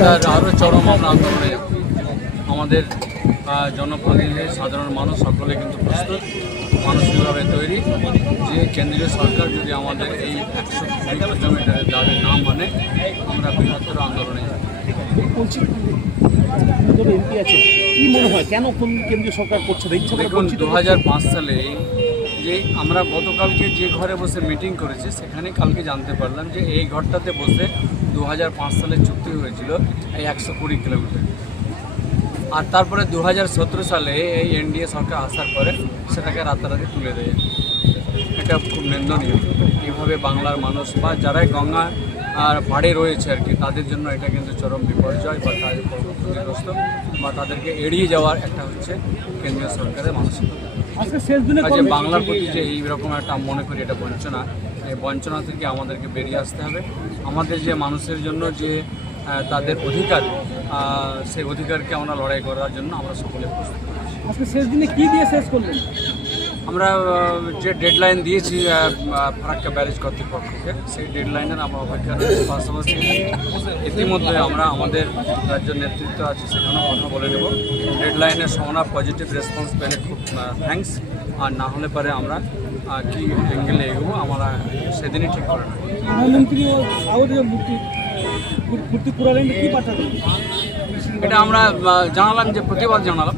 তার আরও চরম আমরা আন্দোলনে যাব। আমাদের জনপ্রতিনিধি সাধারণ মানুষ সকলে কিন্তু প্রস্তুত মানসিকভাবে তৈরি। যে কেন্দ্রীয় সরকার যদি আমাদের এই একশো কুড়ি কিলোমিটারের দাবি না মানে আমরা বৃহত্তর আন্দোলনে যাব। মনে হয়? দেখুন দু সালে যে আমরা গতকালকে যে ঘরে বসে মিটিং করেছি, সেখানে কালকে জানতে পারলাম যে এই ঘরটাতে বসে দু সালে চুক্তি হয়েছিল এই একশো কুড়ি কিলোমিটার। আর তারপরে দু হাজার সতেরো সালে এই এনডিএ সরকার আসার পরে সেটাকে রাতারাতি তুলে দেয়। এটা খুব নিন্দনীয়। এইভাবে বাংলার মানুষ বা যারাই গঙ্গা আর পাড়ে রয়েছে আর কি, তাদের জন্য এটা কিন্তু চরম বিপর্যয় বা তাদের ক্ষতিগ্রস্ত বা তাদেরকে এড়িয়ে যাওয়ার একটা হচ্ছে কেন্দ্রীয় সরকারের মানসিকতা। দিনে যে বাংলার প্রতি যে এইরকম একটা মনে করি এটা বঞ্চনা। এই বঞ্চনা থেকে আমাদেরকে বেরিয়ে আসতে হবে। আমাদের যে মানুষের জন্য যে তাদের অধিকার সেই অধিকারকে আমরা লড়াই করার জন্য আমরা সকলে প্রস্তুত আজকে শেষ দিনে কী দিয়ে শেষ করলেন? আমরা যে ডেডলাইন দিয়েছি ফারাক্কা ব্যারেজ কর্তৃপক্ষকে সেই ডেডলাইনের আমরা অপেক্ষা রয়েছি পাশাপাশি ইতিমধ্যে আমরা আমাদের রাজ্য নেতৃত্ব আছে সেখানেও কথা বলে নেব। ডেডলাইনের সমানা পজিটিভ রেসপন্স পেলে খুব থ্যাঙ্কস আর না হলে পরে আমরা কি অ্যাঙ্গেলে এগোবো আমরা সেদিনই ঠিক করে নেব। এটা আমরা জানালাম যে প্রতিবাদ জানালাম।